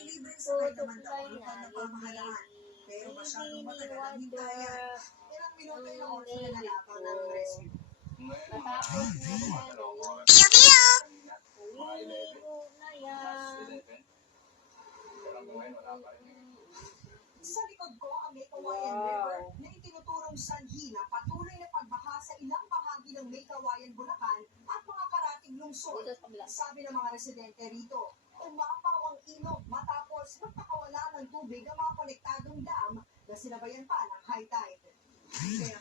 May libreng sakay naman daw ang lokal na pamahalaan. Pero masyadong matagal ang hintayan. Ilang minuto yung oras na nalabang ng rescue. Matapos na yan, naliligo na yan. Sa likod ko ang May Kawayan River na itinuturong sanhi ng patuloy na pagbaha sa ilang bahagi ng May Kawayan, Bulacan at mga karatig lungsod. Dito sa kabila. Sabi ng mga residente rito, umapaw ang ilog matapos magpakawala ng tubig ang mga konektadong dam na sinabayan pa ng high tide. Kaya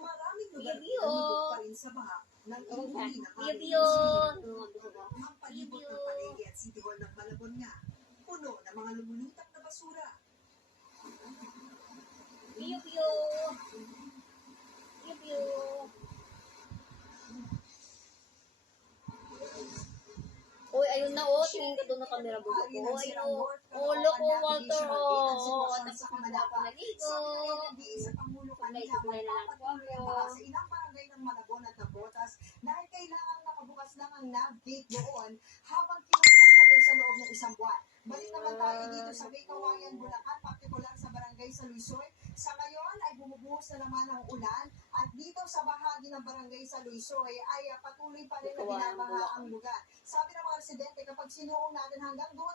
maraming lugar na lumubog pa rin sa baha ng inuwi na Biyo-biyo. ang palibot ng Palengke at City Hall ng Malabon nga, puno ng mga lumulutang na basura. Biyo-biyo. Biyo-biyo. Uy, ayun na oh. Tingin ko doon na camera bulo ko. Ayun oh. Oh, look oh, Walter oh. Tapos na ako naligo. Tuklay-tuklay na lang po ako. Sa ilang barangay ng Malabon at Nabotas dahil kailangan nakabukas lang ang navigate doon habang kinukumpulin sa loob ng isang buwan. Balik naman tayo dito sa May Kawayan, Bulacan, partikular sa barangay sa Luisoy. Sa ngayon ay bumubuhos na naman ang ulan at dito sa bahagi ng barangay sa Luisoy ay patuloy pa rin na binabaha ang lugar. Sabi ng mga residente, kapag sinuong natin hanggang doon